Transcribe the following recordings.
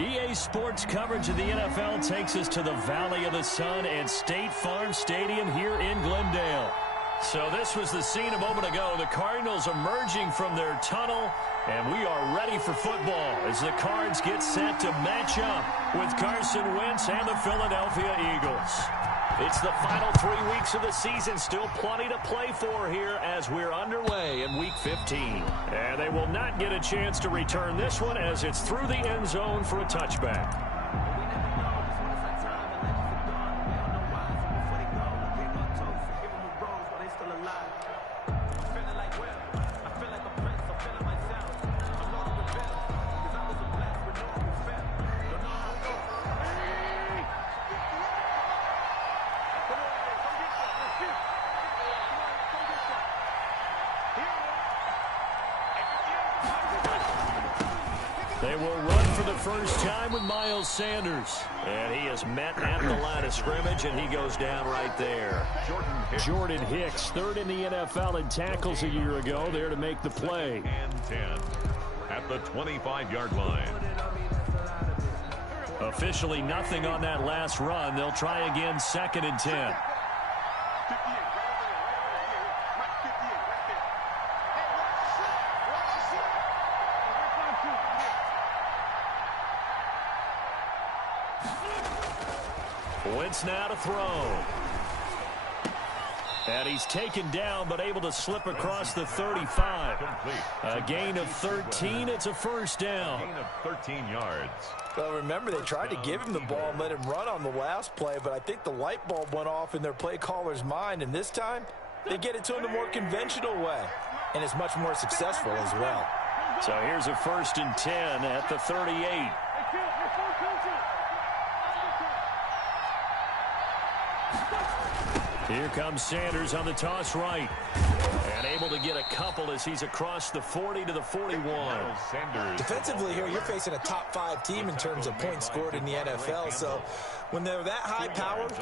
EA Sports coverage of the NFL takes us to the Valley of the Sun at State Farm Stadium here in Glendale. So this was the scene a moment ago. The Cardinals emerging from their tunnel, and we are ready for football as the Cards get set to match up with Carson Wentz and the Philadelphia Eagles. It's the final 3 weeks of the season. Still plenty to play for here as we're underway in Week 15. And they will not get a chance to return this one as it's through the end zone for a touchback. They will run for the first time with Miles Sanders. And he is met at the line of scrimmage, and he goes down right there. Jordan Hicks, third in the NFL in tackles a year ago, there to make the play. And 10 at the 25-yard line. Officially nothing on that last run. They'll try again, 2nd and 10. Wentz now to throw. And he's taken down, but able to slip across the 35. A gain of 13. It's a first down. Gain of 13 yards. Well, remember, they tried to give him the ball and let him run on the last play, but I think the light bulb went off in their play caller's mind, and this time they get it to him the more conventional way, and it's much more successful as well. So here's a 1st and 10 at the 38. Here comes Sanders on the toss right. And able to get a couple as he's across the 40 to the 41. Defensively here, you're facing a top 5 team in terms of points scored in the NFL. So when they're that high powered,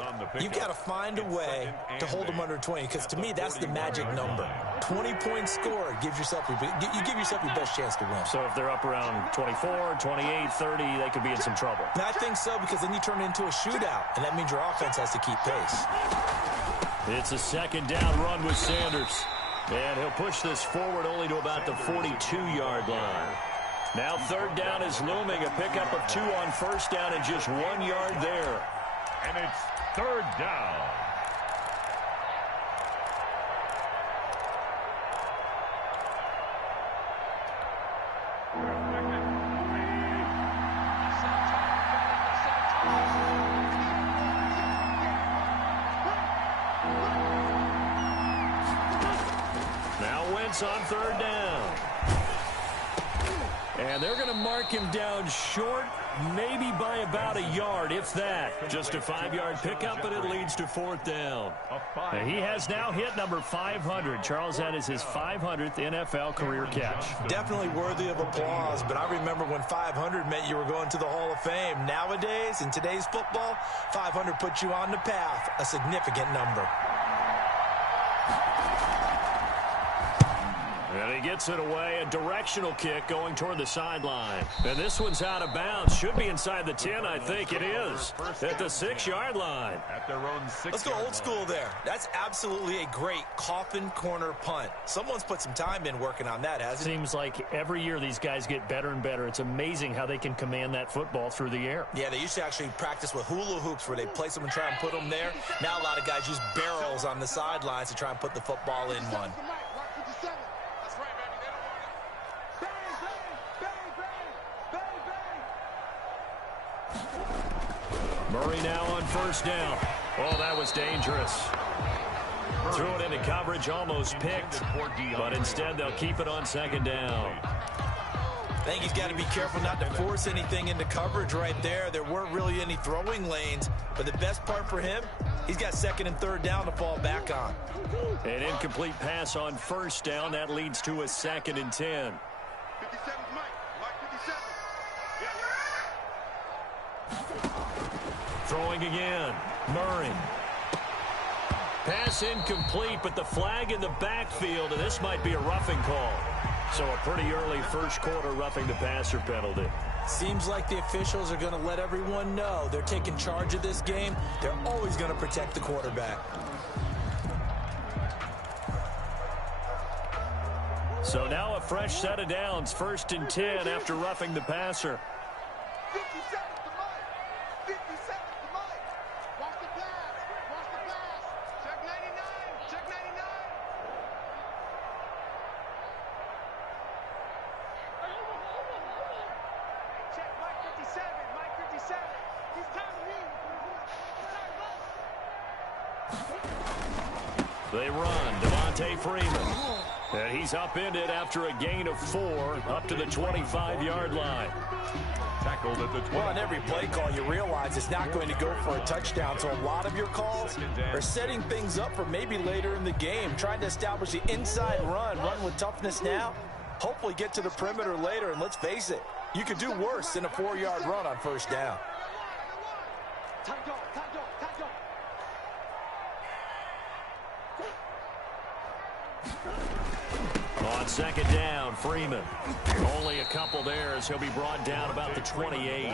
you've got to find a way to hold them under 20. Because to me, that's the magic number. 20 points scored gives yourself you give yourself your best chance to win. So if they're up around 24, 28, 30, they could be in some trouble. And I think so, because then you turn it into a shootout, and that means your offense has to keep pace. It's a 2nd down run with Sanders. And he'll push this forward only to about the 42-yard line. Now 3rd down is looming. A pickup of 2 on 1st down and just 1 yard there. And it's 3rd down. On 3rd down. And they're going to mark him down short, maybe by about a yard, if that. Just a 5-yard pickup, and it leads to 4th down. And he has now hit number 500. Charles, that is his 500th NFL career catch. Definitely worthy of applause, but I remember when 500 meant you were going to the Hall of Fame. Nowadays, in today's football, 500 puts you on the path, a significant number. And he gets it away, a directional kick going toward the sideline. And this one's out of bounds. Should be inside the 10, I think it is. At the 6-yard line. At their own 6-yard Let's go old school there. That's absolutely a great coffin corner punt. Someone's put some time in working on that, hasn't it? Seems like every year these guys get better and better. It's amazing how they can command that football through the air. Yeah, they used to actually practice with hula hoops where they place them and try and put them there. Now a lot of guys use barrels on the sidelines to try and put the football in one. Murray now on 1st down. Oh, that was dangerous. Threw it into coverage, almost picked, but instead they'll keep it on 2nd down. I think he's got to be careful not to force anything into coverage right there. There weren't really any throwing lanes, but the best part for him, he's got 2nd and 3rd down to fall back on. An incomplete pass on 1st down. That leads to a 2nd and 10. Throwing again. Murray. Pass incomplete, but the flag in the backfield, and this might be a roughing call. So a pretty early first quarter roughing the passer penalty. Seems like the officials are going to let everyone know they're taking charge of this game. They're always going to protect the quarterback. So now a fresh set of downs, 1st and 10 after roughing the passer. 50 seconds to Mike. 50 seconds to Mike. Watch the pass. Watch the pass. Check 99. Check 99. Check Mike 57. Mike 57. He's counting in. They run. Devontae Freeman. And he's upended after a gain of 4 up to the 25-yard line. Tackled at the 20. Well, on every play call, you realize it's not going to go for a touchdown. So a lot of your calls are setting things up for maybe later in the game, trying to establish the inside run with toughness now, hopefully get to the perimeter later. And let's face it, you could do worse than a 4-yard run on 1st down. On 2nd down, Freeman. Only a couple there as he'll be brought down about the 28.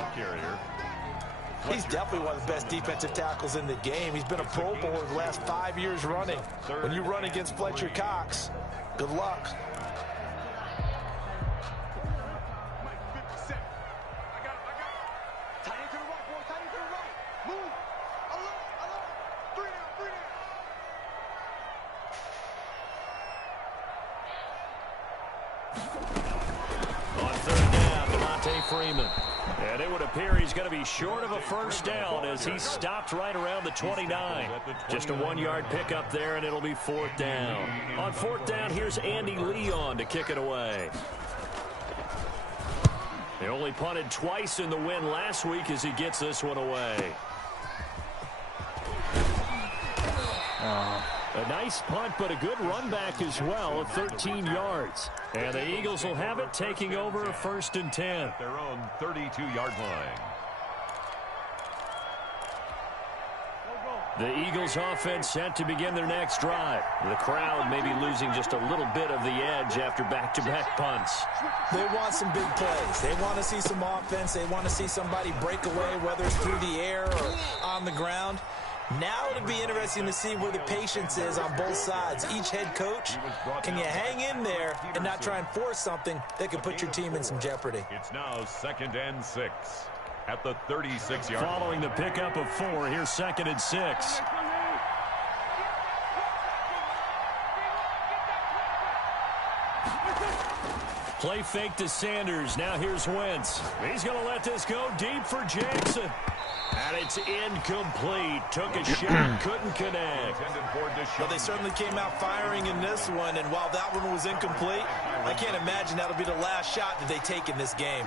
He's definitely one of the best defensive tackles in the game. He's been a Pro Bowler the last 5 years running. When you run against Fletcher Cox, good luck. Freeman. And it would appear he's going to be short of a 1st down as he stopped right around the 29. Just a 1-yard pickup there, and it'll be 4th down. On 4th down, here's Andy Leon to kick it away. They only punted twice in the win last week as he gets this one away. A nice punt, but a good run back as well of 13 yards. And the Eagles will have it, taking over a 1st and 10. At their own 32-yard line. The Eagles offense set to begin their next drive. The crowd may be losing just a little bit of the edge after back-to-back punts. They want some big plays. They want to see some offense. They want to see somebody break away, whether it's through the air or on the ground. Now it'll be interesting to see where the patience is on both sides. Each head coach, can you hang in there and not try and force something that could put your team in some jeopardy? It's now 2nd and 6 at the 36-yard line. Following the pickup of 4, here's 2nd and 6. Play fake to Sanders. Now here's Wentz. He's going to let this go deep for Jackson. And it's incomplete. Took a shot, couldn't connect. Well, they certainly came out firing in this one, and while that one was incomplete, I can't imagine that'll be the last shot that they take in this game.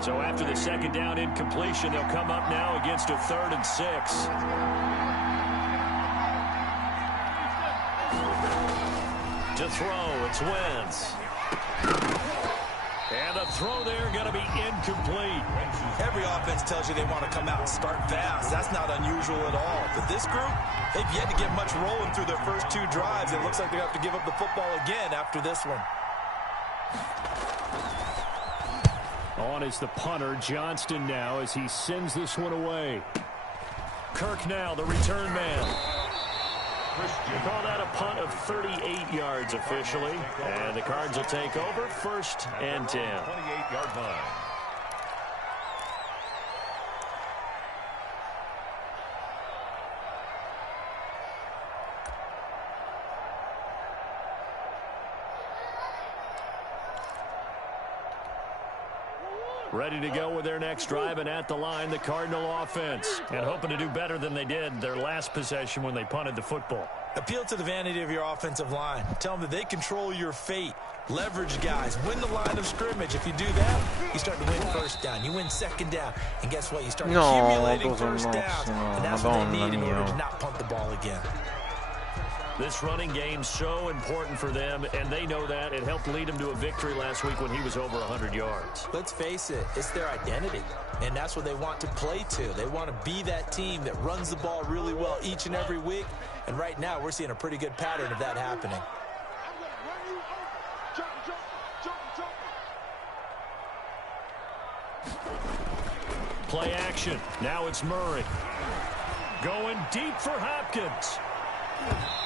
So after the 2nd down incompletion, they'll come up now against a 3rd and 6. To throw, it's Wentz. And the throw there going to be incomplete. Every offense tells you they want to come out and start fast. That's not unusual at all. But this group, they've yet to get much rolling through their first 2 drives. It looks like they have to give up the football again after this one. On is the punter, Johnston now, as he sends this one away. Kirk now, the return man. We call that a punt of 38 yards officially. And the Cards will take over, 1st and 10. 28-yard line. Ready to go with their next drive, and at the line, the Cardinal offense. And hoping to do better than they did their last possession when they punted the football. Appeal to the vanity of your offensive line. Tell them that they control your fate. Leverage guys. Win the line of scrimmage. If you do that, you start to win 1st down. You win 2nd down. And guess what? You start accumulating 1st downs. And that's what they need in order to not punt the ball again. This running game's so important for them, and they know that. It helped lead them to a victory last week when he was over 100 yards. Let's face it, it's their identity, and that's what they want to play to. They want to be that team that runs the ball really well each and every week, and right now we're seeing a pretty good pattern of that happening. Play action. Now it's Murray. Going deep for Hopkins.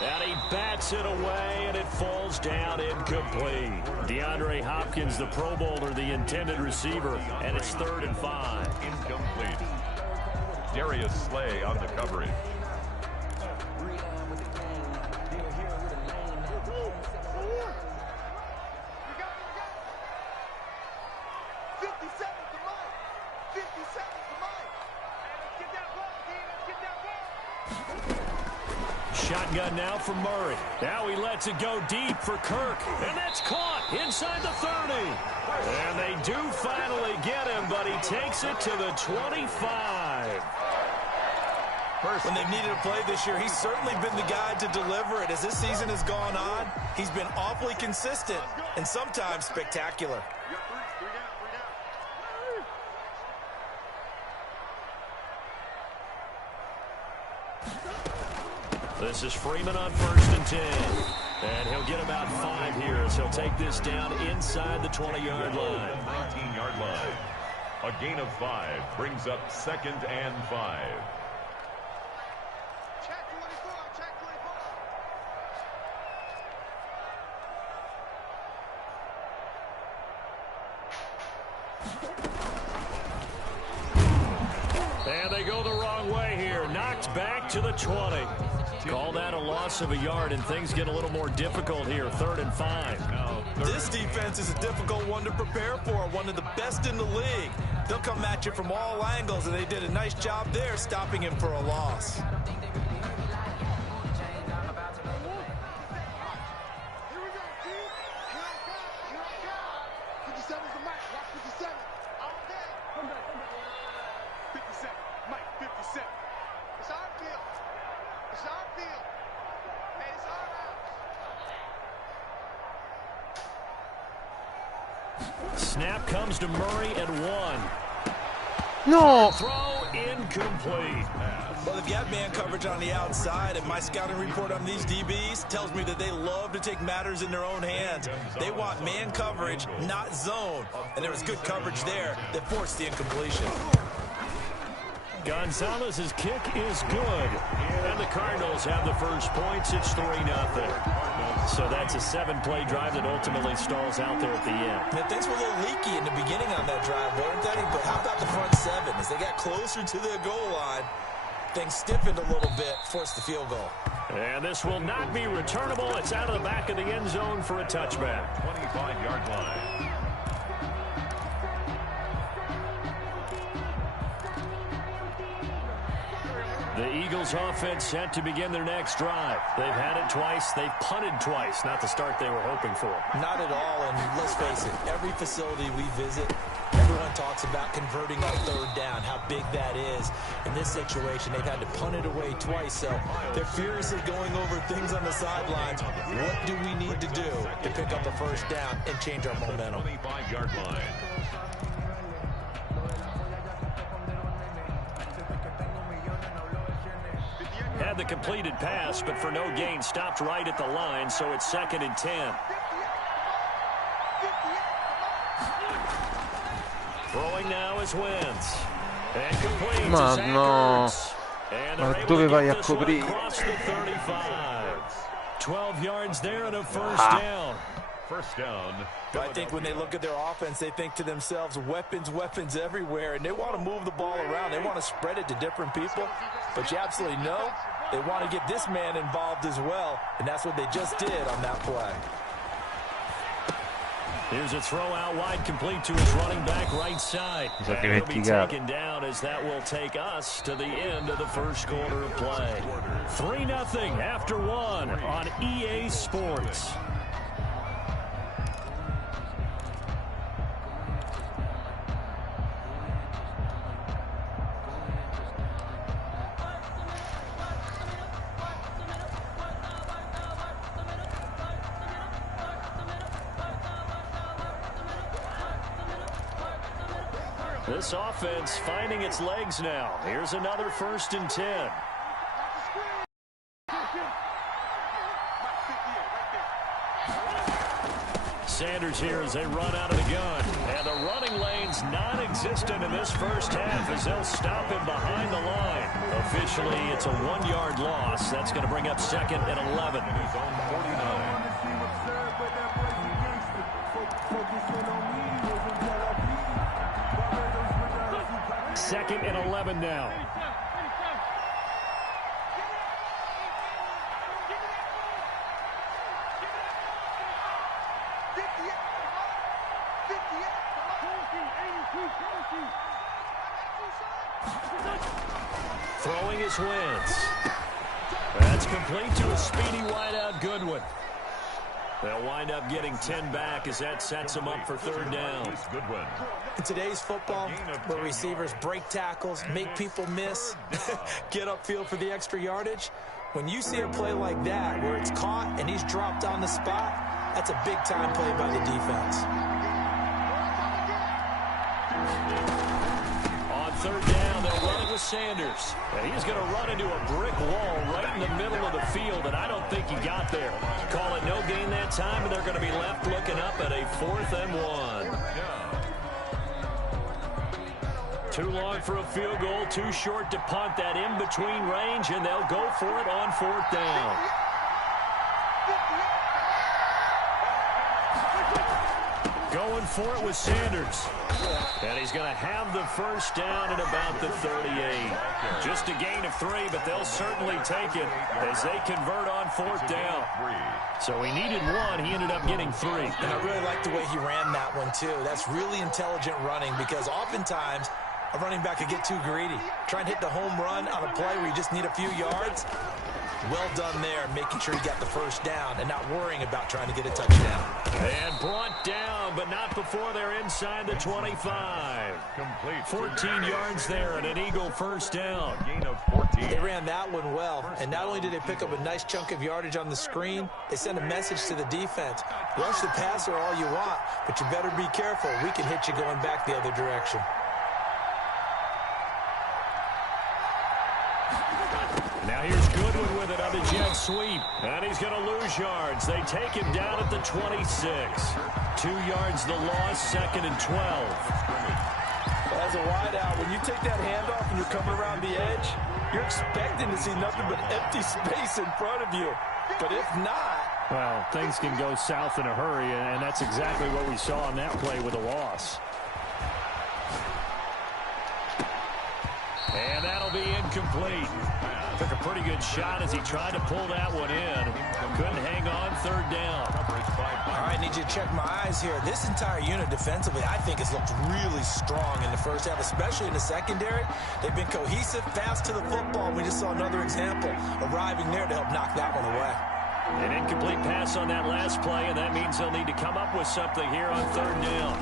And he bats it away, and it falls down incomplete. DeAndre Hopkins, the Pro Bowler, the intended receiver, and it's 3rd and 5. Incomplete. Darius Slay on the coverage. Shotgun now for Murray. Now he lets it go deep for Kirk. And that's caught inside the 30. And they do finally get him, but he takes it to the 25. When they've needed a play this year, he's certainly been the guy to deliver it. As this season has gone on, he's been awfully consistent and sometimes spectacular. This is Freeman on 1st and 10. And he'll get about 5 here as he'll take this down inside the 20-yard line. 19-yard line. A gain of 5 brings up 2nd and 5. Check 24, check 24. And they go the wrong way here. Knocked back to the 20. Call that a loss of a yard, and things get a little more difficult here. 3rd and 5. This defense is a difficult one to prepare for, one of the best in the league. They'll come at you from all angles, and they did a nice job there stopping him for a loss. Here we go, team. Here I come. Here I come. 57's the mic. Watch 57. All day. 57. Mike, 57. It's our field. It's our field. And it's our house. Snap comes to Murray at 1. No. Throw incomplete. Well, they've got man coverage on the outside, and my scouting report on these DBs tells me that they love to take matters in their own hands. They want man coverage, not zone. And there was good coverage there that forced the incompletion. Gonzalez's kick is good. And the Cardinals have the first points. It's 3-0. So that's a 7-play drive that ultimately stalls out there at the end. Now, things were a little leaky in the beginning on that drive, weren't they? But how about the front 7? As they got closer to their goal line, things stiffened a little bit, forced the field goal. And this will not be returnable. It's out of the back of the end zone for a touchback. 25-yard line. The Eagles offense set to begin their next drive. They've had it twice. They've punted twice. Not the start they were hoping for. Not at all, and let's face it, every facility we visit, everyone talks about converting on 3rd down, how big that is. In this situation, they've had to punt it away twice, so they're furiously going over things on the sidelines. What do we need to do to pick up a 1st down and change our momentum? 25-yard line. Had the completed pass, but for no gain, stopped right at the line, so it's 2nd and 10. Throwing now is Wentz. And complete to Zach Ertz. And they're able to get this one across the 35. 12 yards there and a 1st down. 1st down. I think when they look at their offense, they think to themselves, weapons, weapons everywhere, and they want to move the ball around. They want to spread it to different people, but you absolutely know they want to get this man involved as well, and that's what they just did on that play. Here's a throw out wide, complete to his running back right side. And he'll be taken down as that will take us to the end of the first quarter of play. 3-0 after 1 on EA Sports. This offense finding its legs now. Here's another 1st and 10. Sanders here as they run out of the gun. And the running lane's non-existent in this first half as they'll stop him behind the line. Officially, it's a 1-yard loss. That's going to bring up 2nd and 11. His own 49. Second and 11 now. Throwing his wins. That's complete to a speedy wideout Goodwin. They'll wind up getting 10 back as that sets them up for 3rd down. In today's football, where receivers break tackles, make people miss, get upfield for the extra yardage, when you see a play like that where it's caught and he's dropped on the spot, that's a big-time play by the defense. On 3rd down, they'll run it with Sanders. And he's going to run into a brick wall right in the middle of the field, and I don't think he got there. Call it no gain that time, and they're going to be left looking up at a 4th and 1. Too long for a field goal, too short to punt that in-between range, and they'll go for it on 4th down. Going for it with Sanders. And he's going to have the first down at about the 38. Just a gain of 3, but they'll certainly take it as they convert on 4th down. So he needed 1. He ended up getting 3. And I really like the way he ran that one, too. That's really intelligent running because oftentimes a running back could get too greedy. Try and hit the home run on a play where you just need a few yards. Well done there, making sure he got the first down and not worrying about trying to get a touchdown. And brought down, but not before they're inside the 25. 14 yards there and an Eagle first down. Gain of 14. They ran that one well, and not only did they pick up a nice chunk of yardage on the screen, they sent a message to the defense. Rush the passer all you want, but you better be careful. We can hit you going back the other direction. Now here's Goodwin with it on the jet sweep. And he's going to lose yards. They take him down at the 26. 2 yards the loss, 2nd and 12. As a wideout, when you take that handoff and you're coming around the edge, you're expecting to see nothing but empty space in front of you. But if not... Well, things can go south in a hurry, and that's exactly what we saw on that play with a loss. And that'll be incomplete. Took a pretty good shot as he tried to pull that one in. Couldn't hang on, 3rd down. All right, need you to check my eyes here. This entire unit defensively, I think, has looked really strong in the first half, especially in the secondary. They've been cohesive, fast to the football. We just saw another example arriving there to help knock that one away. An incomplete pass on that last play, and that means they'll need to come up with something here on 3rd down.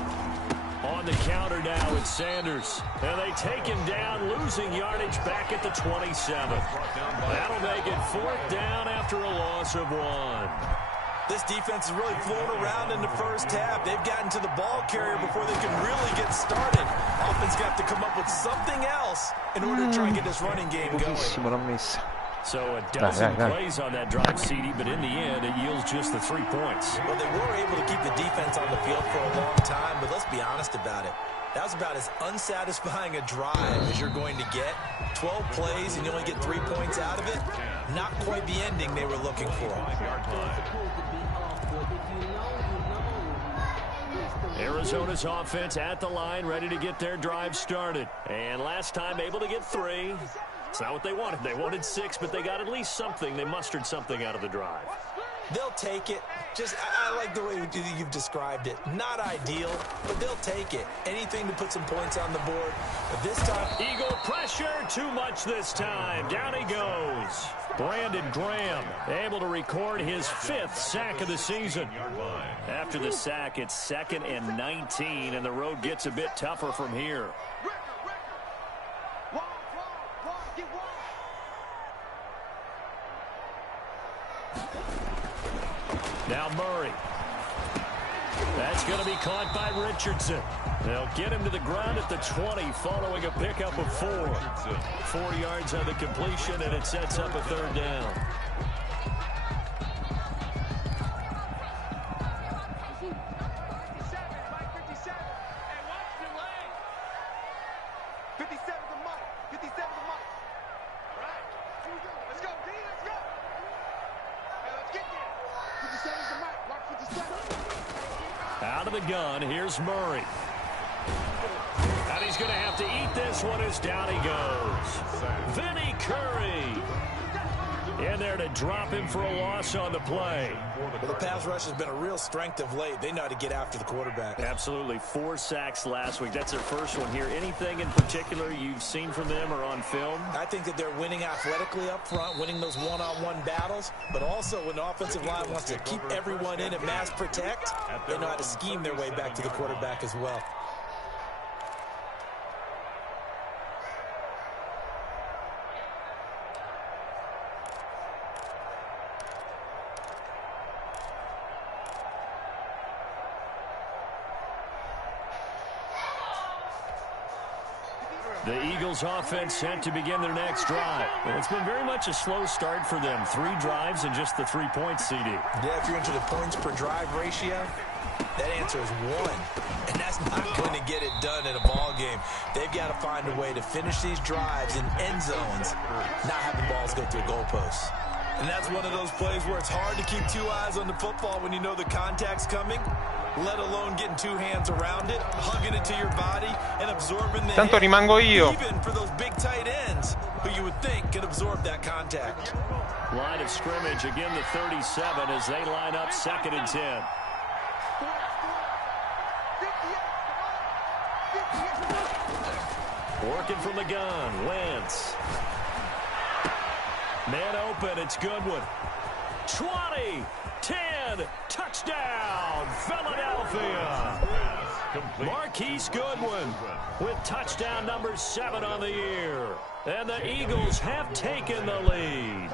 On the counter now with Sanders. And they take him down, losing yardage back at the 27. That'll make it 4th down after a loss of 1. This defense has really flown around in the first half. They've gotten to the ball carrier before they can really get started. Offense got to come up with something else in order to try and get this running game going. So a dozen plays on that drive, CD, but in the end, it yields just the 3 points. Well, they were able to keep the defense on the field for a long time, but let's be honest about it. That was about as unsatisfying a drive as you're going to get. 12 plays and you only get 3 points out of it. Not quite the ending they were looking for. Arizona's offense at the line, ready to get their drive started. And last time able to get 3. It's not what they wanted. They wanted 6, but they got at least something. They mustered something out of the drive. They'll take it. I like the way you've described it. Not ideal, but they'll take it. Anything to put some points on the board. But this time... Eagle pressure, too much this time. Down he goes. Brandon Graham able to record his 5th sack of the season. After the sack, it's 2nd and 19, and the road gets a bit tougher from here. Now Murray. That's going to be caught by Richardson. They'll get him to the ground at the 20 following a pickup of 4. 4 yards on the completion, and it sets up a 3rd down. 57 to Mike. 57 to Mike. All right. Let's go, D. Let's go. Hey, let's get there. 57 to Mike. Watch 57. Out of the gun, here's Murray. And he's going to have to eat this one as down he goes. Vinny Curry in there to drop him for a loss on the play. Well, the pass rush has been a real strength of late. They know how to get after the quarterback. Absolutely. 4 sacks last week. That's their first one here. Anything in particular you've seen from them or on film? I think that they're winning athletically up front, winning those one-on-one battles, but also when the offensive line wants to keep everyone in and mass protect, they know how to scheme their way back to the quarterback as well. The Eagles offense set to begin their next drive. And it's been very much a slow start for them. 3 drives and just the 3 points, CD. Yeah, if you're into the points per drive ratio, that answer is 1. And that's not going to get it done in a ball game. They've got to find a way to finish these drives in end zones, not have the balls go through goalposts. And that's one of those plays where it's hard to keep 2 eyes on the football when you know the contact's coming, let alone getting 2 hands around it, hugging it to your body, and absorbing the Tanto rimango io. even for those big tight ends who you would think could absorb that contact. Line of scrimmage, again the 37 as they line up 2nd and 10. Working from the gun, Wentz. Man open, it's Goodwin. 20, 10, touchdown, Philadelphia. Marquise Goodwin with touchdown number 7 on the year. And the Eagles have taken the lead.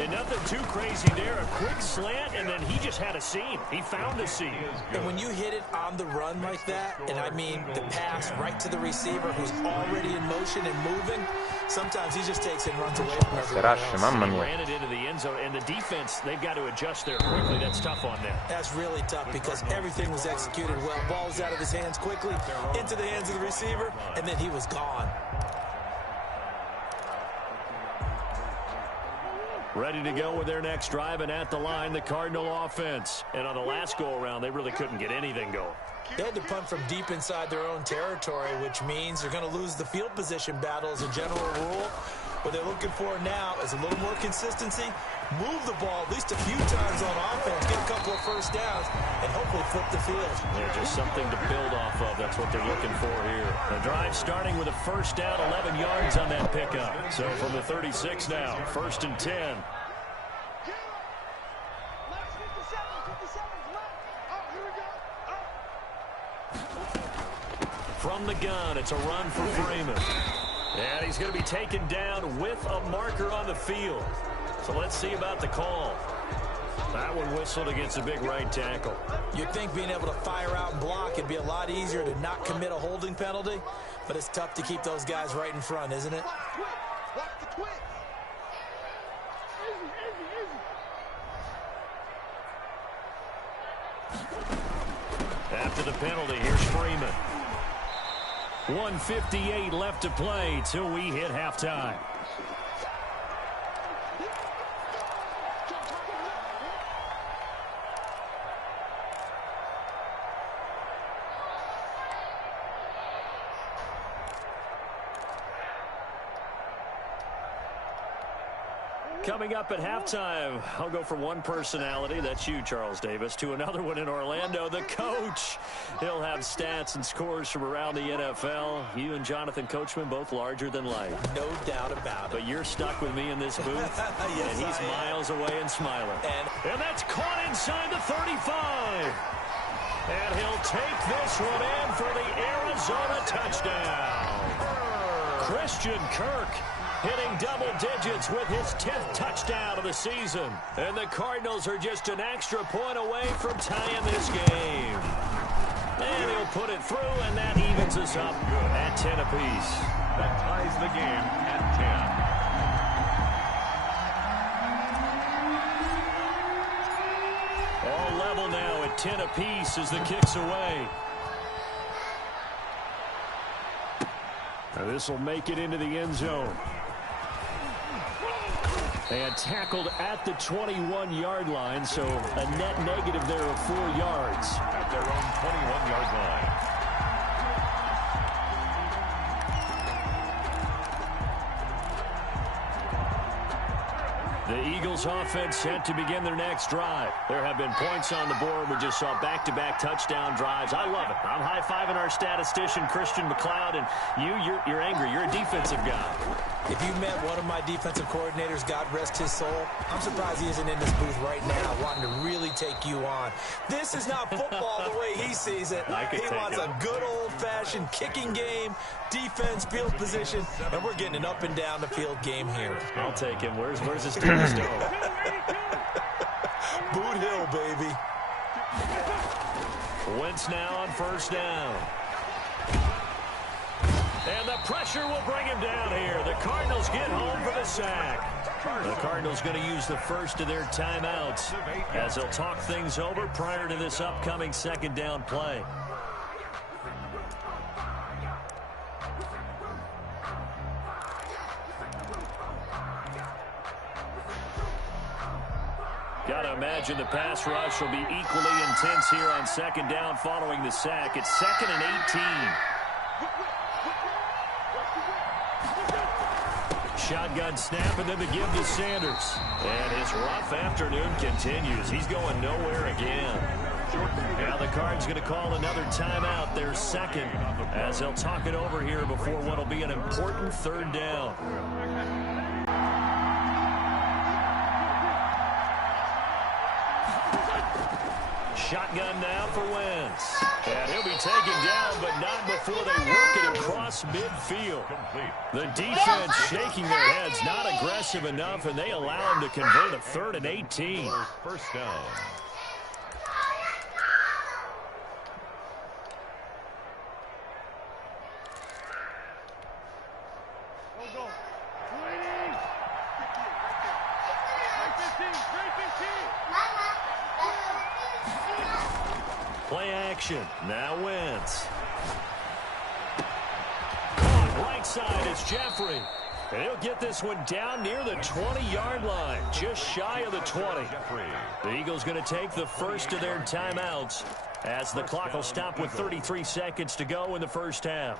And nothing too crazy there. A quick slant, and then he just had a seam. He found a seam. And when you hit it on the run like that, and I mean the pass right to the receiver who's already in motion and moving, sometimes he just takes it and runs away from everyone else. Mamma mia. Ran it into the end zone, and the defense, they've got to adjust there quickly. That's tough on them. That's really tough because everything was executed well. Ball was out of his hands quickly, into the hands of the receiver, and then he was gone. Ready to go with their next drive, and at the line, the Cardinal offense. And on the last go-around, they really couldn't get anything going. They had to punt from deep inside their own territory, which means they're going to lose the field position battle as a general rule. What they're looking for now is a little more consistency, move the ball at least a few times on offense, get a couple of first downs, and hopefully flip the field. Yeah, just something to build off of. That's what they're looking for here. The drive starting with a first down, 11 yards on that pickup. So from the 36 now, 1st and 10. From the gun, it's a run for Freeman. And he's going to be taken down with a marker on the field. So let's see about the call. That one whistled against a big right tackle. You'd think being able to fire out and block it'd be a lot easier to not commit a holding penalty, but it's tough to keep those guys right in front, isn't it? Watch the twitch. After the penalty, here's Freeman. 1:58 left to play till we hit halftime. Coming up at halftime, I'll go from one personality, that's you, Charles Davis, to another one in Orlando, the coach. He'll have stats and scores from around the NFL. You and Jonathan Coachman, both larger than life. No doubt about it. But you're stuck with me in this booth, Yes, and he's miles away and smiling. And that's caught inside the 35. And he'll take this one in for the Arizona touchdown. Christian Kirk hitting double digits with his 10th touchdown of the season. And the Cardinals are just an extra point away from tying this game. And he'll put it through, and that evens us up at 10 apiece. That ties the game at 10. All level now at 10 apiece as the kick's away. This will make it into the end zone. And tackled at the 21-yard line, so a net negative there of 4 yards. At their own 21-yard line. The Eagles offense set to begin their next drive. There have been points on the board. We just saw back-to-back touchdown drives. I love it. I'm high-fiving our statistician, Christian McLeod, and you're angry. You're a defensive guy. If you met one of my defensive coordinators, God rest his soul, I'm surprised he isn't in this booth right now wanting to really take you on. This is not football the way he sees it. He wants a good old-fashioned kicking game, defense, field position, and we're getting an up-and-down-the-field game here. I'll take him. Where's his tombstone? Boot Hill, baby. Wentz now on first down. And the pressure will bring him down here. The Cardinals get home for the sack. The Cardinals going to use the first of their timeouts as they'll talk things over prior to this upcoming second down play. Got to imagine the pass rush will be equally intense here on second down following the sack. It's 2nd and 18. Shotgun snap and then the give to Sanders. And his rough afternoon continues. He's going nowhere again. Now the Cards going to call another timeout, their second, as they'll talk it over here before what will be an important third down. Shotgun now for Wentz. And he'll be taken down, but not before they work it across midfield. The defense shaking their heads, not aggressive enough, and they allow him to convert a 3rd and 18. First down. Play action. Now Wentz. Right side is Jeffrey. And he'll get this one down near the 20-yard line, just shy of the 20. The Eagles going to take the first of their timeouts as the clock will stop with 33 seconds to go in the first half.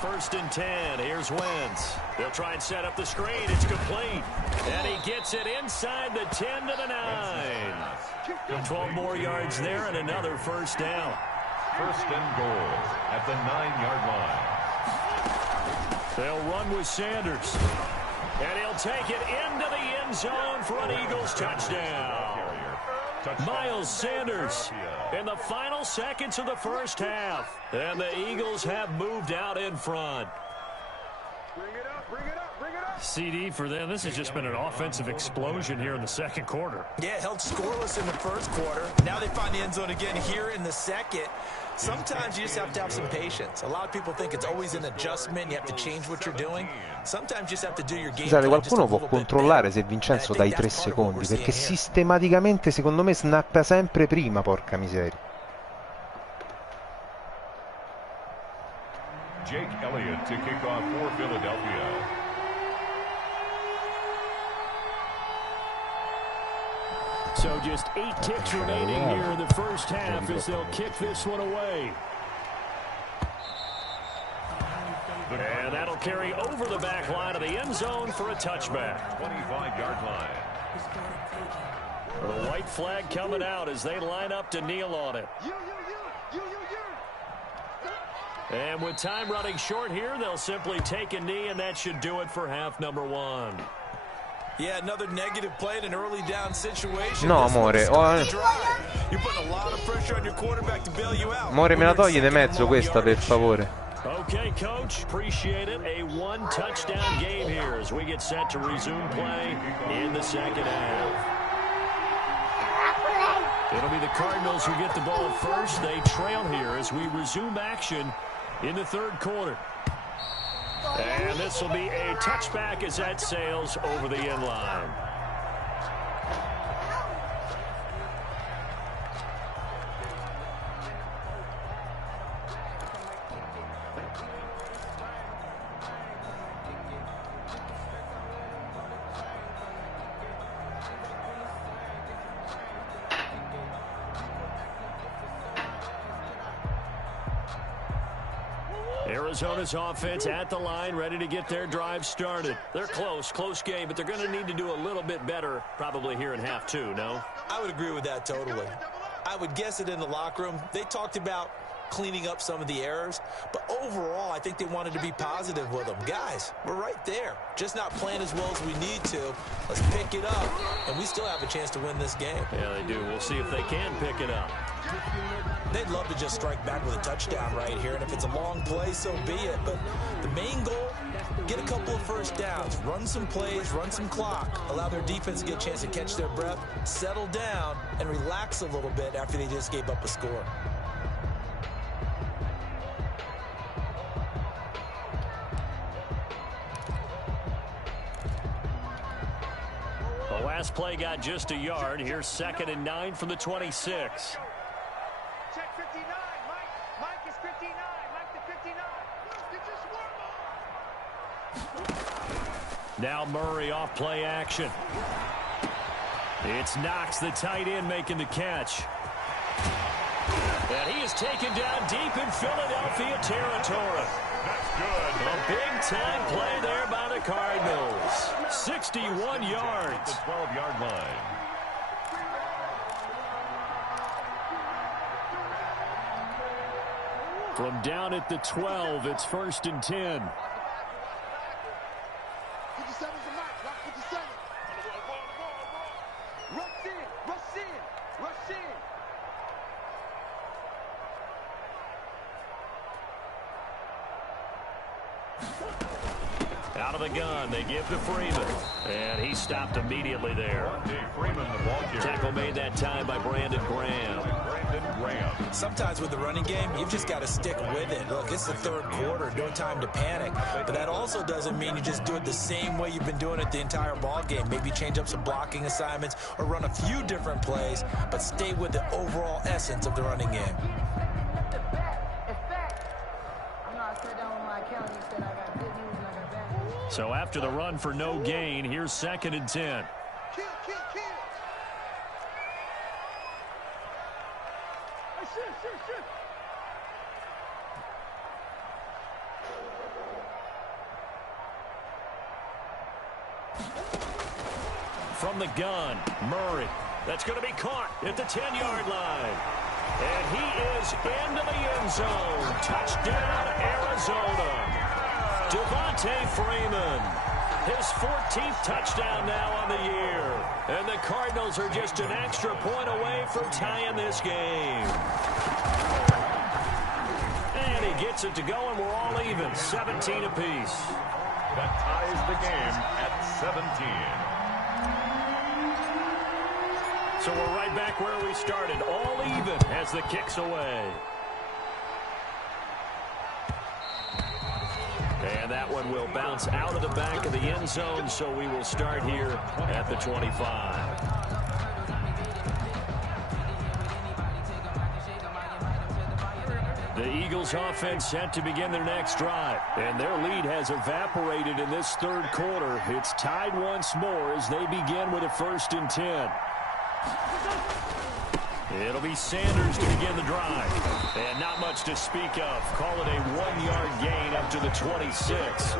First and 10. Here's Wentz. They'll try and set up the screen. It's complete. And he gets it inside the 10 to the 9. 12 more yards there and another first down. First and goal at the 9-yard line. They'll run with Sanders. And he'll take it into the end zone for an Eagles touchdown. Miles Sanders in the final seconds of the first half. And the Eagles have moved out in front. Bring it up, bring it up, bring it up. CD for them. This has just been an offensive explosion here in the second quarter. Yeah, held scoreless in the first quarter. Now they find the end zone again here in the second. Sometimes you just have to have some patience. A lot of people think it's always an adjustment. You have to change what you're doing. Sometimes you just have to do your game. Scusate, qualcuno può controllare se Vincenzo dai 3 secondi, perché sistematicamente secondo me snappa sempre prima, porca miseria. Jake Elliott to kick off for Philadelphia. So just 8 ticks remaining here in the first half as they'll kick this one away. And that'll carry over the back line of the end zone for a touchback. 25-yard line. The white flag coming out as they line up to kneel on it. And with time running short here, they'll simply take a knee, and that should do it for half number 1. Yeah, another negative play in an early down situation. No, amore. You're putting a lot of pressure on your quarterback to bail you out. Amore, me la togli di mezzo questa, per favore. Okay, Coach. Appreciate it. A 1-touchdown game here as we get set to resume play in the second half. It'll be the Cardinals who get the ball first. They trail here as we resume action in the third quarter. And this will be a touchback as that sails over the end line. Arizona's offense at the line, ready to get their drive started. They're close game, but they're going to need to do a little bit better probably here in half two, no? I would agree with that totally. I would guess it in the locker room. They talked about cleaning up some of the errors, but overall, I think they wanted to be positive with them. Guys, we're right there. Just not playing as well as we need to. Let's pick it up, and we still have a chance to win this game. Yeah, they do. We'll see if they can pick it up. They'd love to just strike back with a touchdown right here, and if it's a long play, so be it. But the main goal, get a couple of first downs, run some plays, run some clock, allow their defense to get a chance to catch their breath, settle down, and relax a little bit after they just gave up a score. The last play got just a yard. Here's 2nd and 9 from the 26. Check 59, Mike. Mike is 59. Mike to 59. Now Murray off play action. It's Knox, the tight end, making the catch. And he is taken down deep in Philadelphia territory. That's good. A big-time play there by the Cardinals. 61 yards. The 12-yard line. From down at the 12, it's 1st and 10. 57's the Mike. Rock 57. Rush in. Rush in. Rush in. Out of the gun, they give to Freeman. And he stopped immediately there. Freeman, the ball carrier. Tackle made that time by Brandon Graham. Sometimes with the running game, you've just got to stick with it. Look, it's the third quarter, no time to panic. But that also doesn't mean you just do it the same way you've been doing it the entire ball game. Maybe change up some blocking assignments or run a few different plays, but stay with the overall essence of the running game. So after the run for no gain, here's 2nd and 10. Kill. Hey, shoot. From the gun, Murray. That's going to be caught at the 10-yard line. And he is into the end zone. Touchdown, Arizona. Devontae Freeman, his 14th touchdown now on the year. And the Cardinals are just an extra point away from tying this game. And he gets it to go, and we're all even, 17 apiece. That ties the game at 17. So we're right back where we started, all even as the kick's away. And that one will bounce out of the back of the end zone, so we will start here at the 25. The Eagles offense set to begin their next drive, and their lead has evaporated in this third quarter. It's tied once more as they begin with a 1st and 10. It'll be Sanders to begin the drive. And not much to speak of. Call it a 1-yard gain up to the 26.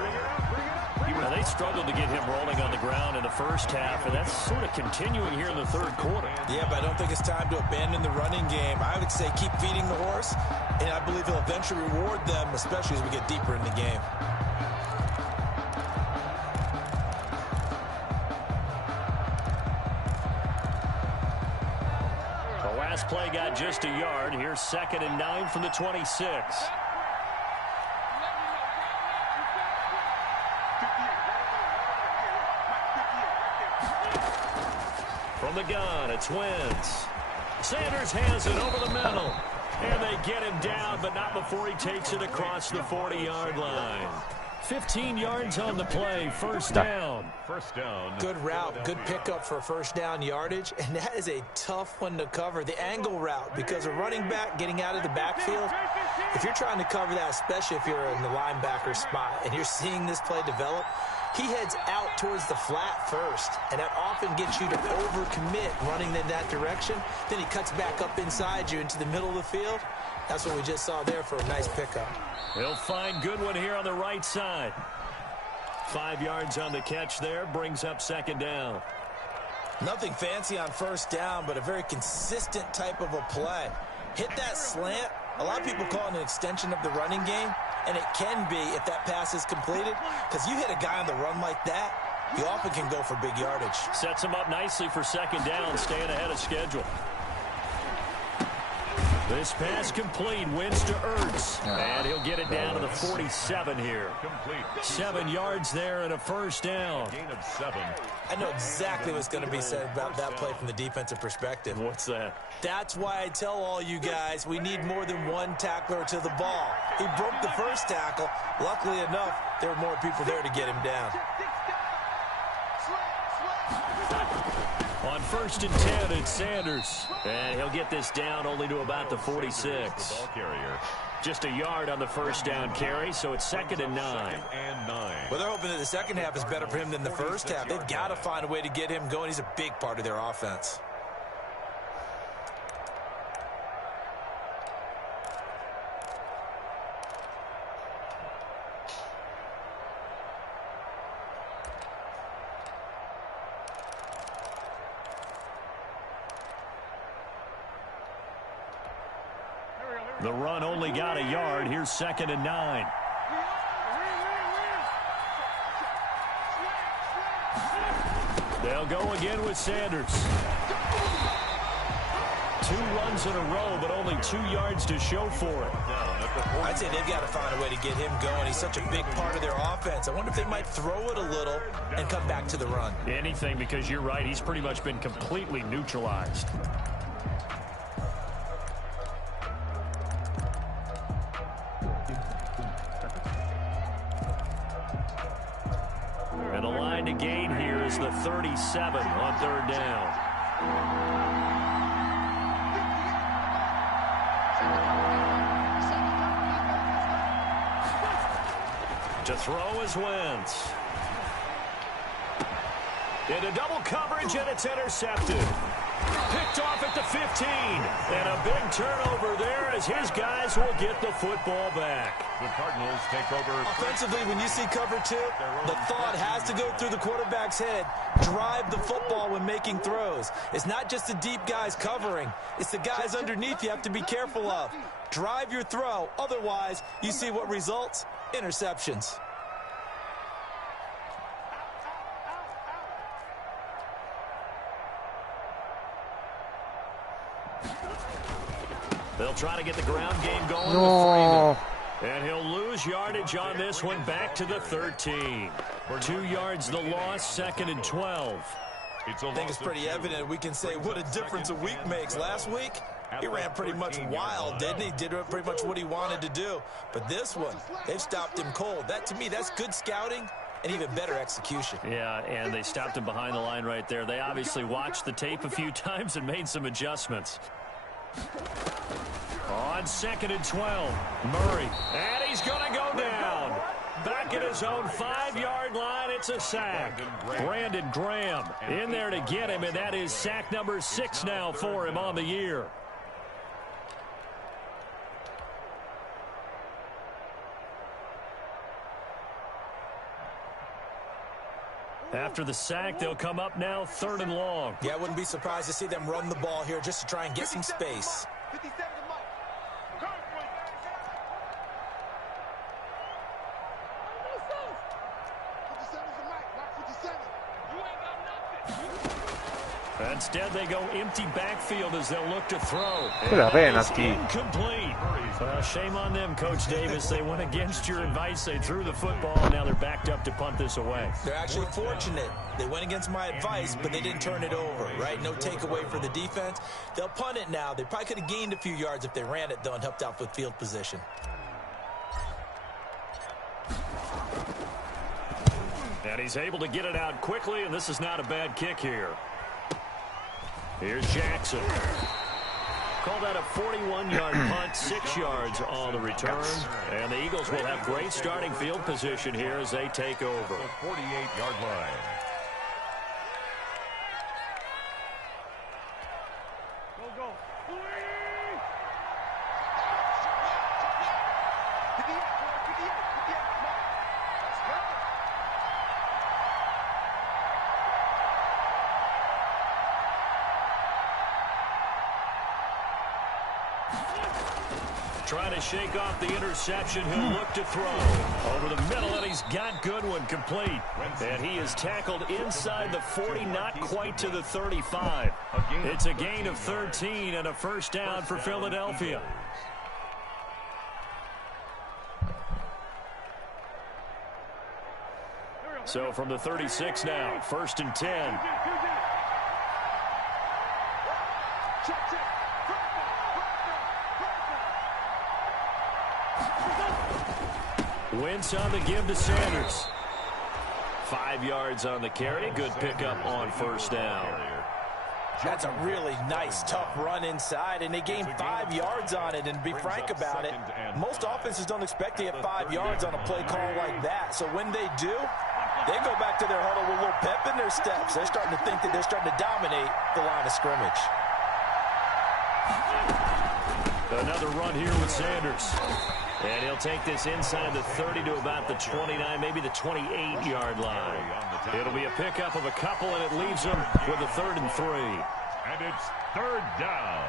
Now, they struggled to get him rolling on the ground in the first half, and that's sort of continuing here in the third quarter. Yeah, but I don't think it's time to abandon the running game. I would say keep feeding the horse, and I believe he'll eventually reward them, especially as we get deeper in the game. Last play got just a yard. Here's 2nd and 9 from the 26. From the gun, it's Wentz. Sanders has it over the middle. And they get him down, but not before he takes it across the 40-yard line. 15 yards on the play, first down. First down. Good route, good pickup for first down yardage, and that is a tough one to cover. The angle route, because a running back getting out of the backfield, if you're trying to cover that, especially if you're in the linebacker spot and you're seeing this play develop, he heads out towards the flat first, and that often gets you to overcommit running in that direction. Then he cuts back up inside you into the middle of the field. That's what we just saw there for a nice pickup. He'll find Goodwin here on the right side. 5 yards on the catch there, brings up second down. Nothing fancy on first down, but a very consistent type of a play. Hit that slant. A lot of people call it an extension of the running game, and it can be if that pass is completed, because you hit a guy on the run like that, you often can go for big yardage. Sets him up nicely for second down, staying ahead of schedule. This pass complete, wins to Ertz, and he'll get it down to the 47 here. 7 yards there and a first down. Gain of 7. I know exactly what's going to be said about that play from the defensive perspective. What's that? That's why I tell all you guys we need more than one tackler to the ball. He broke the first tackle. Luckily enough, there were more people there to get him down. On first and 10, it's Sanders. And he'll get this down only to about the 46. Ball carrier. Just a yard on the first down carry, so it's second and 9. Well, they're hoping that the second half is better for him than the first half. They've got to find a way to get him going. He's a big part of their offense. The run only got a yard. Here's second and 9. They'll go again with Sanders. 2 runs in a row, but only 2 yards to show for it. I'd say they've got to find a way to get him going. He's such a big part of their offense. I wonder if they might throw it a little and come back to the run. Anything, because you're right. He's pretty much been completely neutralized. And the line to gain here is the 37 on third down. To throw is Wentz. Into double coverage, and it's intercepted. Picked off at the 15. And a big turnover there as his guys will get the football back. The Cardinals take over. Offensively, when you see cover 2, the thought has to go through the quarterback's head. Drive the football when making throws. It's not just the deep guys covering. It's the guys underneath you have to be careful of. Drive your throw. Otherwise, you see what results? Interceptions. They'll try to get the ground game going with Freeman. And he'll lose yardage on this one, back to the 13. 2 yards the loss, second and 12. I think it's pretty evident. We can say what a difference a week makes. Last week, he ran pretty much wild, didn't he? Did pretty much what he wanted to do. But this one, they've stopped him cold. That, to me, that's good scouting and even better execution. Yeah, and they stopped him behind the line right there. They obviously watched the tape a few times and made some adjustments. On second and 12, Murray. And he's going to go down. Back at his own 5-yard line, it's a sack. Brandon Graham in there to get him, and that is sack number 6 now for him on the year. After the sack, they'll come up now 3rd and long. Yeah, I wouldn't be surprised to see them run the ball here just to try and get some space. 57 to Mike. Instead, they go empty backfield as they'll look to throw. Penalty. Incomplete. Well, shame on them, Coach Davis. They went against your advice. They threw the football, and now they're backed up to punt this away. They're actually fortunate. They went against my advice, but they didn't turn it over, right? No takeaway for the defense. They'll punt it now. They probably could have gained a few yards if they ran it, though, and helped out with field position. And he's able to get it out quickly, and this is not a bad kick here. Here's Jackson. Called out a 41-yard punt, 6 yards on the return. And the Eagles will have great starting field position here as they take over. The 48-yard line. Trying to shake off the interception. He'll look to throw. Over the middle, and he's got Goodwin complete. And he is tackled inside the 40, not quite to the 35. It's a gain of 13 and a first down for Philadelphia. So from the 36 now, 1st and 10. Wentz on the give to Sanders. 5 yards on the carry. Good pickup on first down. That's a really nice, tough run inside, and they gained 5 yards on it. And to be frank about it, most offenses don't expect to get 5 yards on a play call like that. So when they do, they go back to their huddle with a little pep in their steps. They're starting to think that they're starting to dominate the line of scrimmage. Another run here with Sanders. And he'll take this inside the 30 to about the 29, maybe the 28-yard line. It'll be a pickup of a couple, and it leaves them with a 3rd and 3. And it's 3rd down.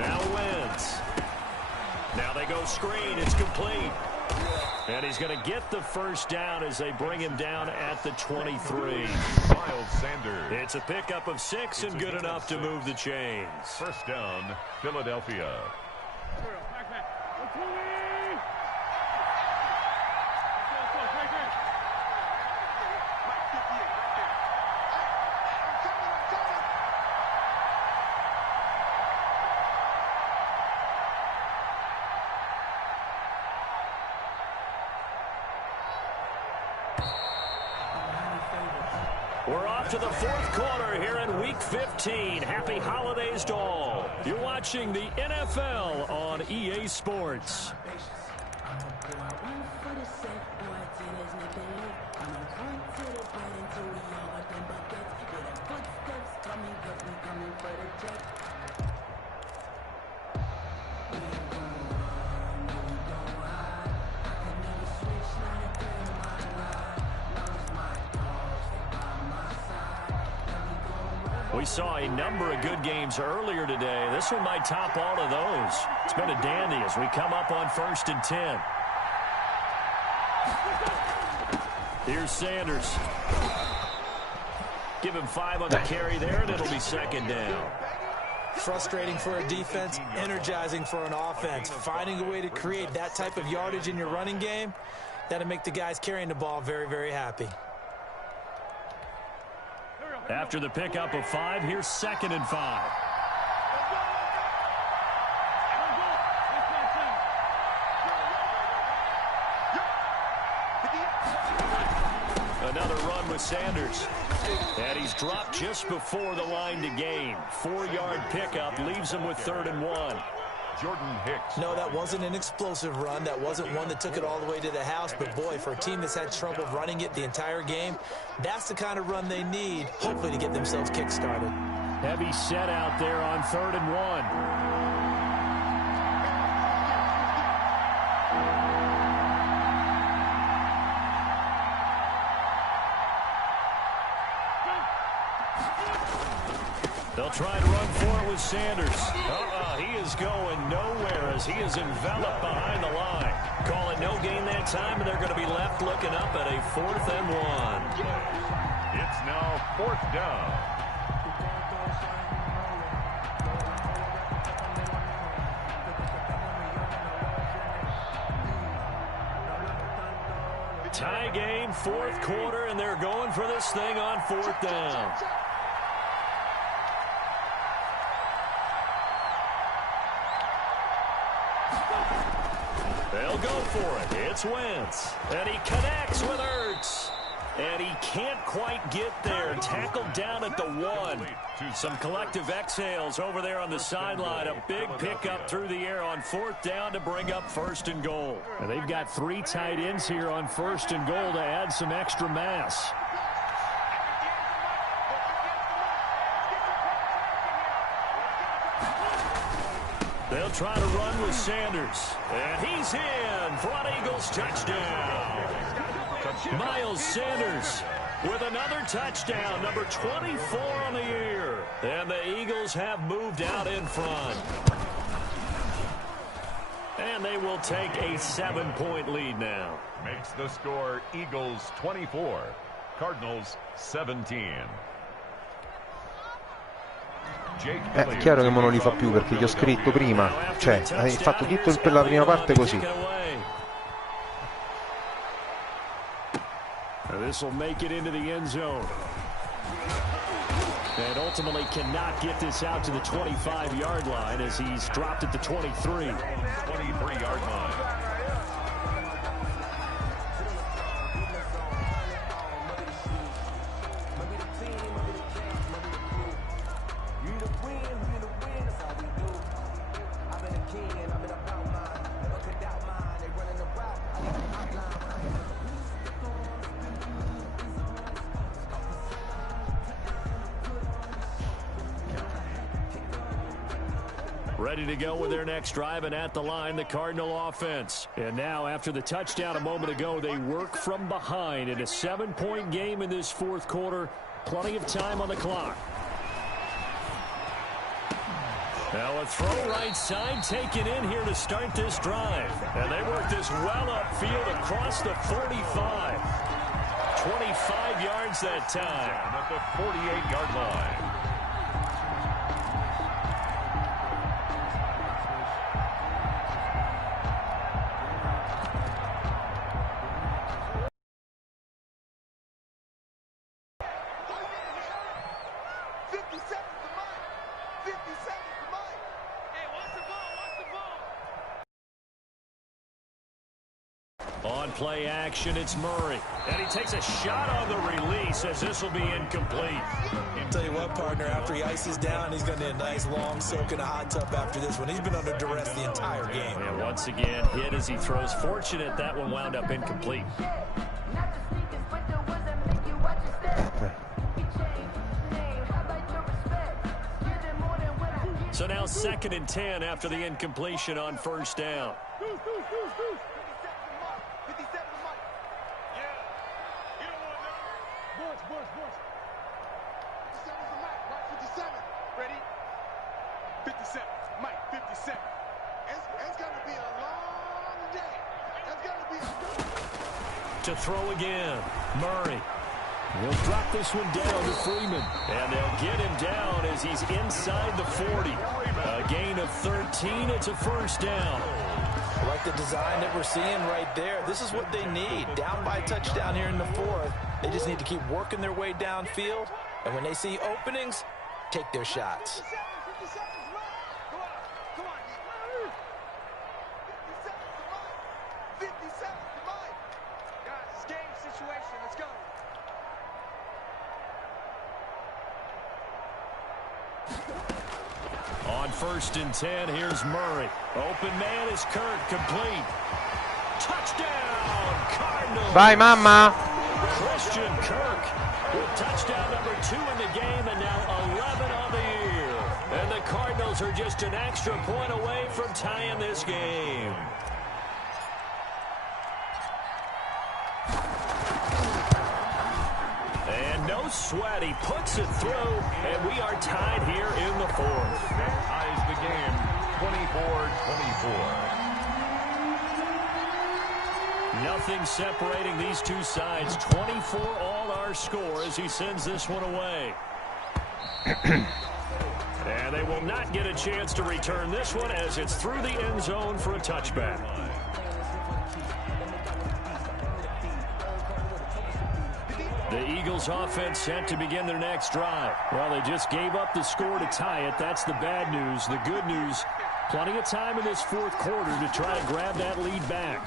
Now Wentz. Now they go screen. It's complete. And he's going to get the first down as they bring him down at the 23. Miles Sanders. It's a pickup of 6 and good enough to move the chains. First down, Philadelphia. We're off to the 4th quarter here in Week 15. Happy holidays to all. You're watching the NFL on EA Sports. We saw a number of good games earlier today. This one might top all of those. It's been a dandy as we come up on 1st and 10. Here's Sanders. Give him 5 on the carry there, and it'll be 2nd down. Frustrating for a defense, energizing for an offense. Finding a way to create that type of yardage in your running game, that'll make the guys carrying the ball very, very happy. After the pickup of 5, here's 2nd and 5. Another run with Sanders. And he's dropped just before the line to gain. 4-yard pickup leaves him with 3rd and 1. Jordan Hicks. No, that wasn't an explosive run. That wasn't one that took it all the way to the house. But, boy, for a team that's had trouble running it the entire game, that's the kind of run they need, hopefully, to get themselves kick-started. Heavy set out there on 3rd and 1. They'll try to run for it with Sanders. He is going nowhere as he is enveloped behind the line. Calling no gain that time, and they're going to be left looking up at a 4th and 1. It's now 4th down. Tie game, 4th quarter, and they're going for this thing on 4th down. They'll go for it. It's Wentz. And he connects with Ertz. And he can't quite get there. Tackled down at the 1. Some collective exhales over there on the sideline. A big pickup through the air on 4th down to bring up 1st and goal. And they've got 3 tight ends here on 1st and goal to add some extra mass. They'll try to run with Sanders. And he's in for an Eagles touchdown. Miles Sanders with another touchdown, number 24 on the year. And the Eagles have moved out in front. And they will take a 7-point lead now. Makes the score Eagles 24, Cardinals 17. È chiaro che mo non li fa più perché gli ho scritto prima, cioè hai fatto tutto per la prima parte così. This will make it into the end zone. And ultimately cannot get this out to the 25-yard line as he's dropped at the 23. 23-yard line. Ready to go with their next drive, and at the line, the Cardinal offense. And now, after the touchdown a moment ago, they work from behind in a 7-point game in this 4th quarter. Plenty of time on the clock. Now a throw right side taken in here to start this drive. And they work this well upfield across the 45. 25 yards that time. At the 48-yard line. On play action, it's Murray. And he takes a shot on the release as this will be incomplete. I'll tell you what, partner, after he ices down, he's going to need a nice long soak in a hot tub after this one. He's been under duress the entire game. And once again, hit as he throws. Fortunate that one wound up incomplete. So now 2nd and 10 after the incompletion on 1st down. To throw again, Murray. He'll drop this one down to Freeman. And they'll get him down as he's inside the 40. A gain of 13. It's a 1st down. I like the design that we're seeing right there. This is what they need. Down by a touchdown here in the 4th. They just need to keep working their way downfield. And when they see openings, take their shots. On 1st and 10, here's Murray. Open man is Kirk, complete. Touchdown, Cardinals. Vai, mamma. Christian Kirk with touchdown number 2 in the game and now 11 on the year. And the Cardinals are just an extra point away from tying this game. And no sweat, he puts it through, and we are tied here in the 4th. Ties the game 24-24. Nothing separating these two sides. 24 all our score as he sends this one away. And they will not get a chance to return this one as it's through the end zone for a touchback. The Eagles offense set to begin their next drive. Well, they just gave up the score to tie it. That's the bad news. The good news, Plenty of time in this fourth quarter to try to grab that lead back.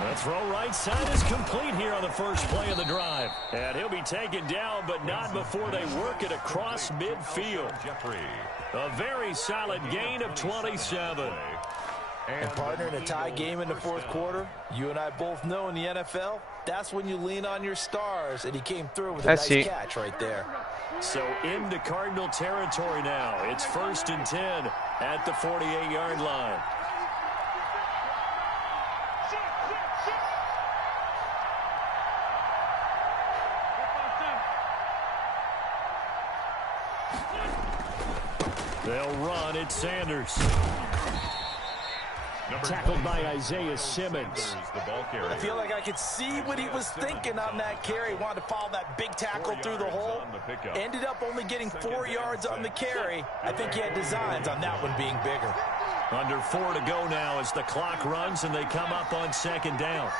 The throw right side is complete here on the first play of the drive. And he'll be taken down, but not before they work it across midfield. A very solid gain of 27. And partner, in a tie game in the fourth quarter, you and I both know in the NFL, that's when you lean on your stars, and he came through with a nice catch right there. So into Cardinal territory now. It's 1st and 10 at the 48-yard line. They'll run it. Sanders. Tackled by Isaiah Simmons. I feel like I could see what he was thinking on that carry. He wanted to follow that big tackle through the hole. Ended up only getting 4 yards on the carry. I think he had designs on that one being bigger. Under 4 to go now as the clock runs and they come up on 2nd down.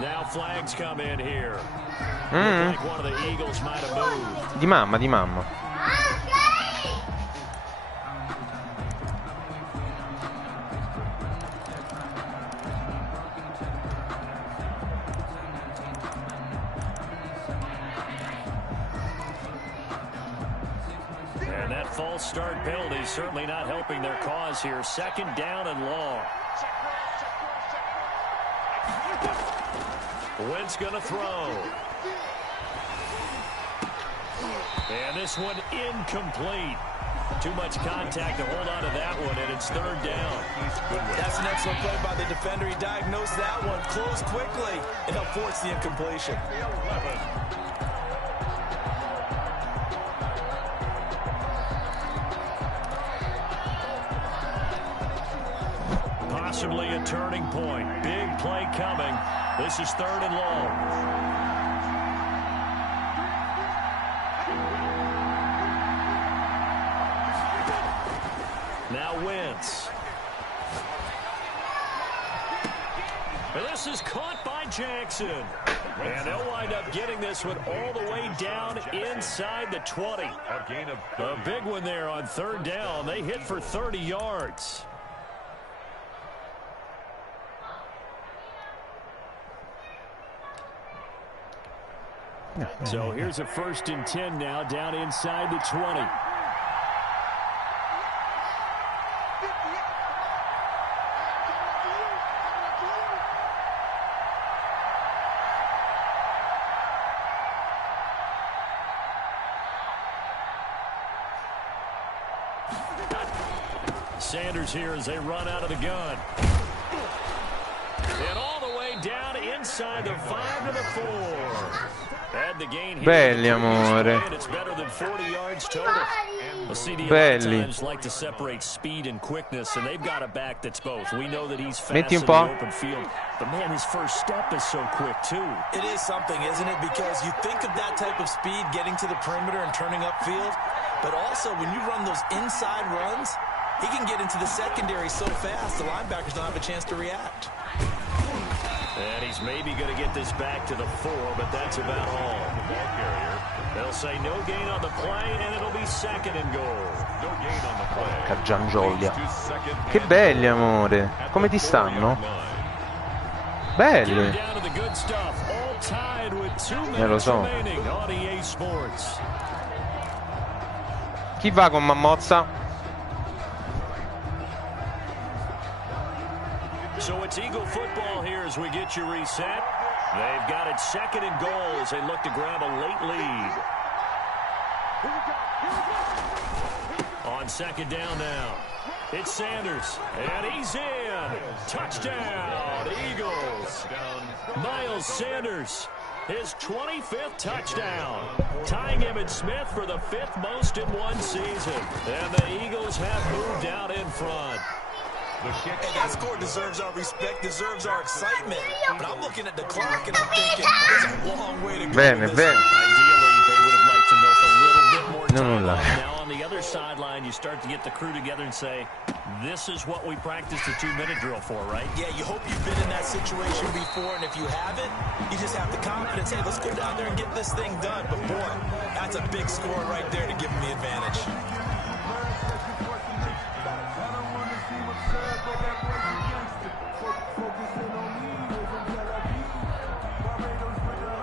Now flags come in here. Look like one of the Eagles might have moved. Di mamma, di mamma. And that false start penalty certainly not helping their cause here. 2nd down and long. Wentz gonna throw. And this one incomplete. Too much contact to hold on to that one, and it's 3rd down. That's an excellent play by the defender. He diagnosed that one, closed quickly, and they'll force the incompletion. Possibly a turning point. Big play coming. This is 3rd and long. Now Wentz. And this is caught by Jackson. And they'll wind up getting this one all the way down inside the 20. A big one there on 3rd down. They hit for 30 yards. So here's a 1st and 10 now down inside the 20. Sanders here as they run out of the gun. And all the way down inside the 5 to the 4. Belli, amore. Belli. Metti un po'. But man, his first step is so quick too. It is something, isn't it? Because you think of that type of speed getting to the perimeter and turning upfield, but also when you run those inside runs, he can get into the secondary so fast the linebackers don't have a chance to react. And he's maybe going to get this back to the 4, but that's about all. They'll say no gain on the play, and it'll be 2nd and goal. No gain on the play. Porca Giangioia. Che belli, amore. Come ti stanno? Belli. Lo so. Chi va con Mammozza? So it's Eagle football here as we get you reset. They've got it 2nd and goal as they look to grab a late lead. On 2nd down now. It's Sanders, and he's in. Touchdown, Eagles. Miles Sanders, his 25th touchdown, tying Emmitt Smith for the 5th most in one season. And the Eagles have moved out in front. And that score deserves our respect, deserves our excitement. But I'm looking at the clock and I'm thinking, there's a long way to go. Bene, bene. Ideally, they would have liked to milk a little bit more time. No. Now on the other side. sideline, you start to get the crew together and say, this is what we practiced a 2-minute drill for, right? Yeah, you hope you've been in that situation before, and if you haven't, you just have the confidence, hey, let's go down there and get this thing done. But boy, that's a big score right there to give them the advantage.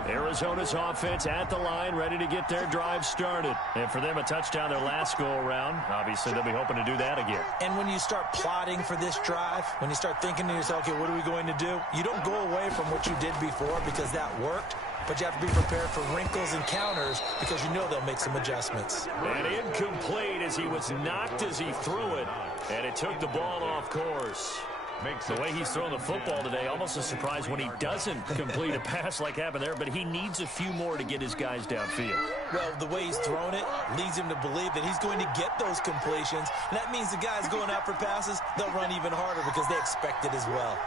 Arizona's offense at the line, ready to get their drive started. And for them, a touchdown their last go-around. Obviously, they'll be hoping to do that again. And when you start plotting for this drive, when you start thinking to yourself, okay, what are we going to do? You don't go away from what you did before because that worked, but you have to be prepared for wrinkles and counters because you know they'll make some adjustments. And incomplete as he was knocked as he threw it, and it took the ball off course. The way he's throwing the football today, almost a surprise when he doesn't complete a pass like happened there, but he needs a few more to get his guys downfield. Well, the way he's thrown it leads him to believe that he's going to get those completions, and that means the guys going out for passes, they'll run even harder because they expect it as well.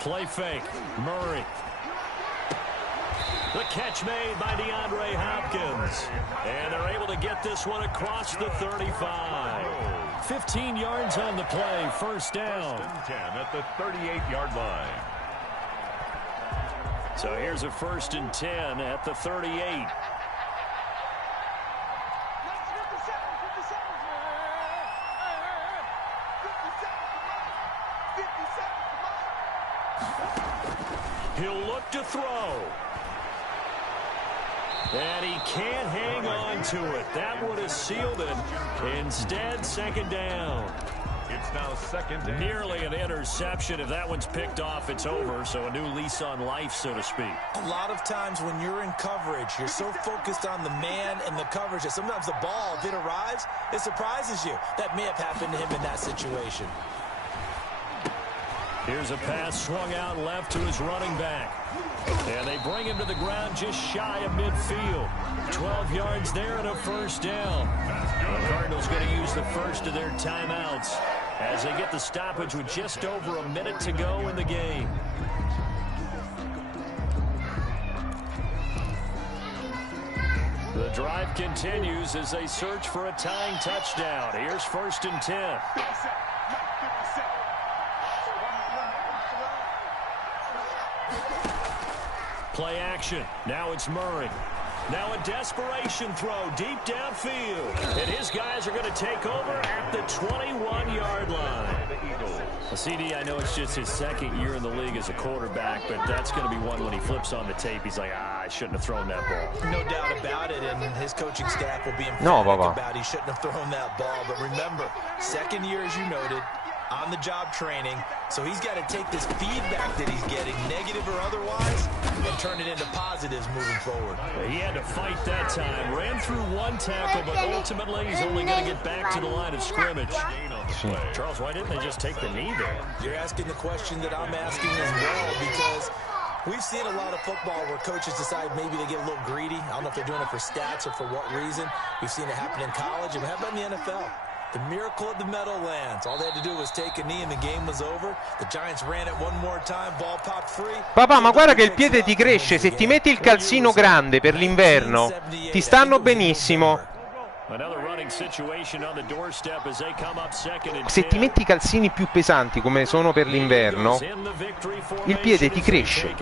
Play fake. Murray. The catch made by DeAndre Hopkins. And they're able to get this one across the 35. 15 yards on the play. First down. 10 at the 38-yard line. So here's a 1st and 10 at the 38. He'll look to throw. And he can't hang on to it. That would have sealed it. Instead, second down. It's now second down. Nearly an interception. If that one's picked off, it's over. So a new lease on life, so to speak. A lot of times when you're in coverage, you're so focused on the man and the coverage that sometimes the ball, if it arrives, it surprises you. That may have happened to him in that situation. Here's a pass swung out left to his running back. And they bring him to the ground just shy of midfield. 12 yards there and a first down. The Cardinals going to use the first of their timeouts as they get the stoppage with just over a minute to go in the game. The drive continues as they search for a tying touchdown. Here's 1st and 10. Play action. Now it's Murray. Now a desperation throw deep downfield. And his guys are going to take over at the 21-yard line. Well, CD, I know it's just his 2nd year in the league as a quarterback, but that's going to be one when he flips on the tape. He's like, I shouldn't have thrown that ball. No doubt about it, and his coaching staff will be emphatic about he shouldn't have thrown that ball. But remember, 2nd year, as you noted, on-the-job training, so he's got to take this feedback that he's getting, negative or otherwise, and turn it into positives moving forward. He had to fight that time. Ran through one tackle, but ultimately he's only going to get back to the line of scrimmage. Charles, why didn't they just take the knee there? You're asking the question that I'm asking as well, because we've seen a lot of football where coaches decide maybe they get a little greedy. I don't know if they're doing it for stats or for what reason. We've seen it happen in college, and how about in the NFL? The miracle of the Meadowlands. All they had to do was take a knee and the game was over. The Giants ran it one more time, ball popped free. Papà, ma guarda che il piede ti cresce. Se ti metti il calzino grande per l'inverno, ti stanno benissimo. Se ti metti i calzini più pesanti come sono per l'inverno, il piede ti cresce.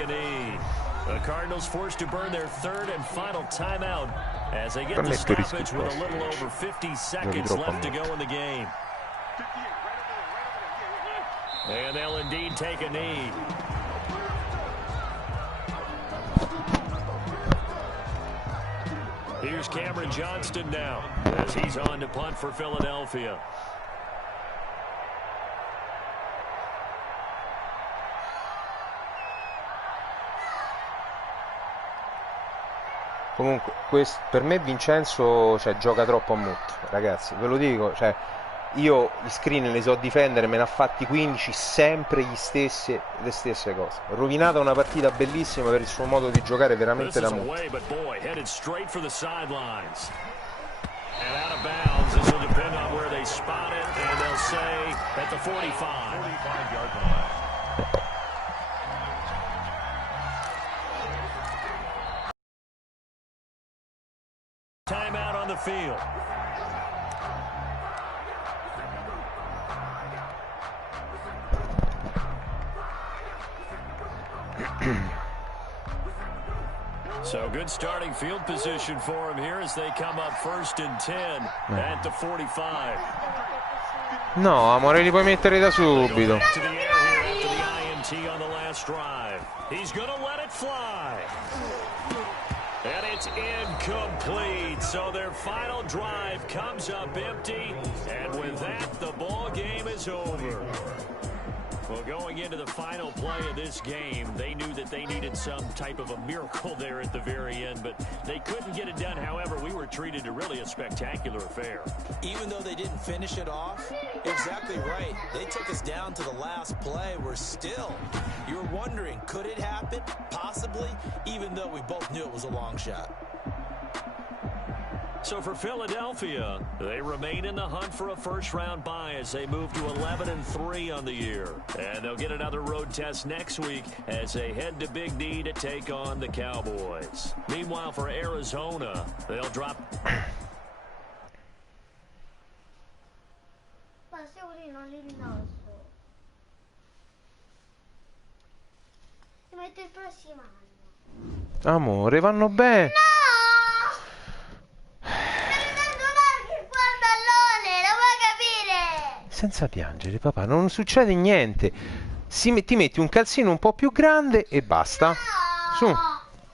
The Cardinals forced to burn their 3rd and final timeout as they get the stoppage with a little over 50 seconds left to go in the game. And they'll indeed take a knee. Here's Cameron Johnston now as he's on to punt for Philadelphia. Comunque, per me Vincenzo gioca troppo a muto, ragazzi, ve lo dico, io gli screen li so difendere, me ne ha fatti 15, sempre le stesse cose. Rovinata una partita bellissima per il suo modo di giocare veramente da muto. And out of bounds. This will depend on where they They spot it, and they'll say at the 45. 45-yard line. Timeout on the field. So good starting field position for him here as they come up 1st and 10 at the 45. No, amore, li puoi mettere da subito. To the air here after the INT on the last drive. He's going to let it fly. And it's incomplete. So their final drive comes up empty. And with that, the ball game is over. Well, going into the final play of this game, they knew that they needed some type of a miracle there at the very end, but they couldn't get it done. However, we were treated to really a spectacular affair. Even though they didn't finish it off, exactly right. They took us down to the last play. We're still, you're wondering, could it happen? Possibly, even though we both knew it was a long shot. So for Philadelphia, they remain in the hunt for a first-round bye as they move to 11-3 on the year. And they'll get another road test next week as they head to Big D to take on the Cowboys. Meanwhile, for Arizona, they'll drop... Amore, vanno bene. Senza piangere, papà, non succede niente. Ti metti un calzino un po' più grande e basta. Su.